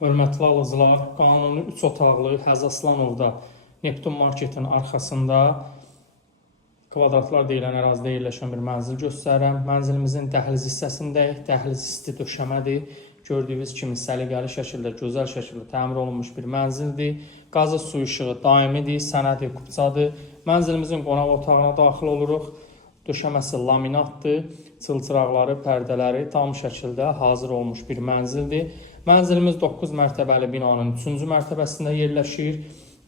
Hörmətli alıcılar, qanuni 3 otaqlı Həzəslanovda Neptun Marketin arxasında kvadratlar deyilən ərazidə yerləşən bir mənzil göstərirəm. Mənzilimizin dəhliz hissəsindəyik. Dəhliz isti döşəmədir. Gördüyünüz kimi səliqəli şəkildə, gözəl şəkildə təmir olunmuş bir mənzildir. Qazı su işığı daimidir, sənədi kupçadır. Mənzilimizin qonaq otağına daxil oluruq. Döşəməsi laminatdır. Çılçıraqları, pərdələri tam şəkildə hazır olmuş bir mənzildir. Mənzilimiz 9 mərtəbəli binanın 3-cü mərtəbəsində yerləşir.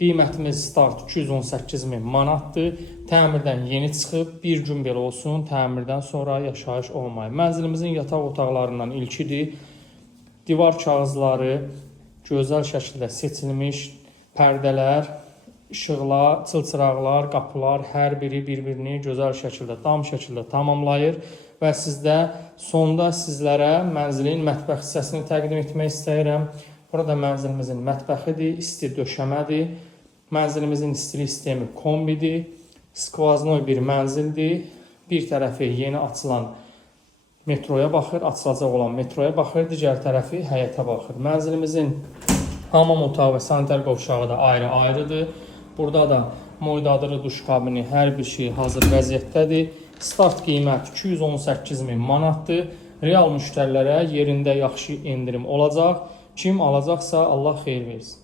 Qiymətimiz start 218 min manatdır. Təmirdən yeni çıxıb, bir gün belə olsun, təmirdən sonra yaşayış olmayıb. Mənzilimizin yataq otaqlarından ilkidir. Divar kağızları gözəl şəkildə seçilmiş, pərdələr, işıqlar, çılçıraqlar, qapılar hər biri bir-birini gözəl şəkildə, tam şəkildə tamamlayır. Və sizdə sonda sizlərə mənzilin mətbəx hissəsini təqdim etmək istəyirəm. Burada mənzilimizin mətbəxidir, isti döşəmədir. Mənzilimizin istilik sistemi kombidir. Skvaznoy bir mənzildir. Bir tərəfi yeni açılan metroya baxır, açılacaq olan metroya baxır, digər tərəfi həyətə baxır. Mənzilimizin hamam otağı və sanitar qovşağı da ayrı-ayrıdır. Burada da moydadırı, duş kabini, hər bir şey hazır vəziyyətdədir. Start qiymət 218 min manatdır. Real müştərilərə yerində yaxşı endirim olacaq. Kim alacaqsa Allah xeyir versin.